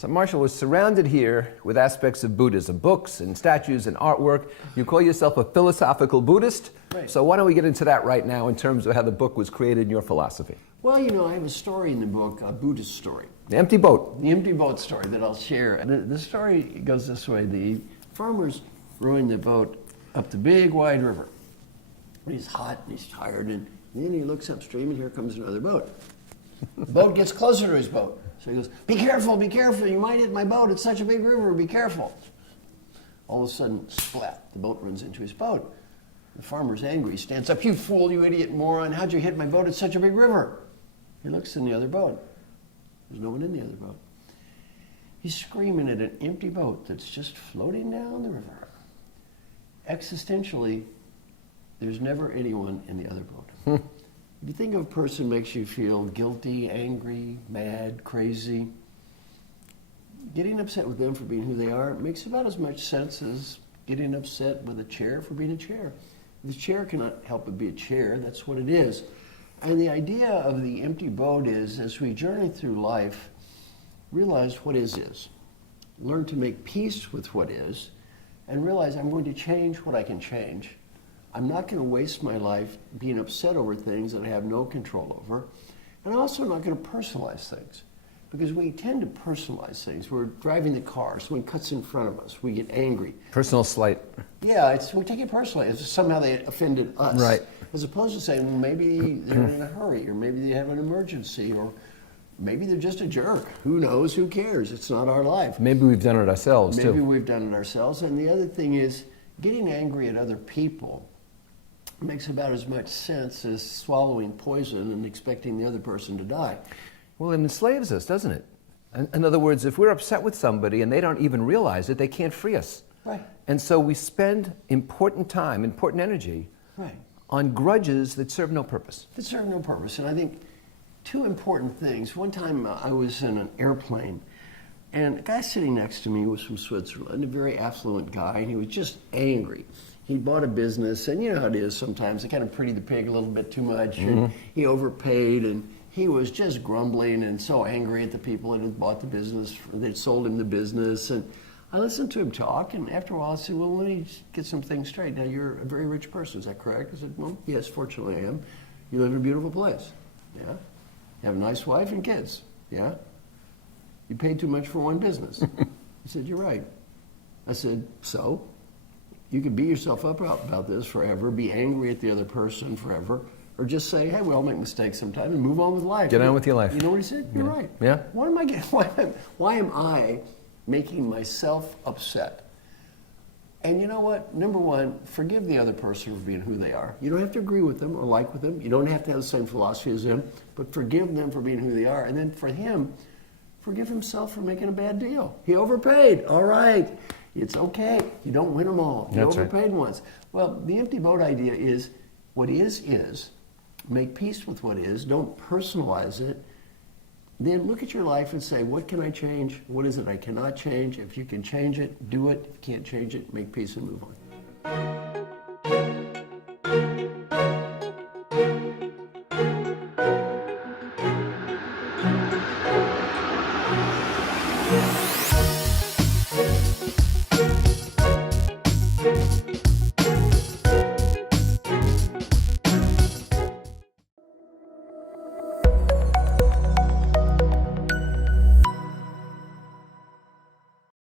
So Marshall, we're surrounded here with aspects of Buddhism, books and statues and artwork. You call yourself a philosophical Buddhist. Right. So why don't we get into that right now in terms of how the book was created in your philosophy? Well, you know, I have a story in the book, a Buddhist story. The empty boat. The empty boat story that I'll share. The story goes this way. The farmer's rowing the boat up the big wide river. He's hot and he's tired, and then he looks upstream and here comes another boat. The boat gets closer to his boat. So he goes, be careful, you might hit my boat. It's such a big river, be careful. All of a sudden, splat, the boat runs into his boat. The farmer's angry. He stands up, you fool, you idiot moron, how'd you hit my boat? It's such a big river. He looks in the other boat. There's no one in the other boat. He's screaming at an empty boat that's just floating down the river. Existentially, there's never anyone in the other boat. If you think of a person makes you feel guilty, angry, mad, crazy, getting upset with them for being who they are makes about as much sense as getting upset with a chair for being a chair. The chair cannot help but be a chair. That's what it is. And the idea of the empty boat is, as we journey through life, realize what is. Learn to make peace with what is, and realize I'm going to change what I can change. I'm not going to waste my life being upset over things that I have no control over. And I'm also not going to personalize things. Because we tend to personalize things. We're driving the car, someone cuts in front of us, we get angry. Personal slight. Yeah, we take it personally. It's somehow they offended us. Right. As opposed to saying, well, maybe they're in a hurry, or maybe they have an emergency, or maybe they're just a jerk. Who knows? Who cares? It's not our life. Maybe we've done it ourselves, too. Maybe we've done it ourselves. And the other thing is, getting angry at other people makes about as much sense as swallowing poison and expecting the other person to die. Well, it enslaves us, doesn't it? In other words, if we're upset with somebody and they don't even realize it, they can't free us. Right. And so we spend important time, important energy on grudges that serve no purpose. That serve no purpose. And I think two important things. One time I was in an airplane, and a guy sitting next to me was from Switzerland, a very affluent guy, and he was just angry. He bought a business, and you know how it is sometimes. They kind of pretty the pig a little bit too much, and he overpaid, and he was just grumbling and so angry at the people that had bought the business, they'd sold him the business. And I listened to him talk, and after a while I said, well, let me get some things straight. Now, you're a very rich person, is that correct? I said, well, yes, fortunately I am. You live in a beautiful place. Yeah. You have a nice wife and kids. Yeah. You paid too much for one business. He said, you're right. I said, so? You could beat yourself up about this forever, be angry at the other person forever, or just say, hey, we all make mistakes sometimes and move on with life. Get on with your life. You know what he said? You're right. Yeah. Why am I making myself upset? And you know what? Number one, forgive the other person for being who they are. You don't have to agree with them or like with them. You don't have to have the same philosophy as them, but forgive them for being who they are. And then for him, forgive himself for making a bad deal. He overpaid. All right. It's okay. You don't win them all. You overpaid once. Well, the empty boat idea is what is. Make peace with what is. Don't personalize it. Then look at your life and say, what can I change? What is it I cannot change? If you can change it, do it. If you can't change it, make peace and move on.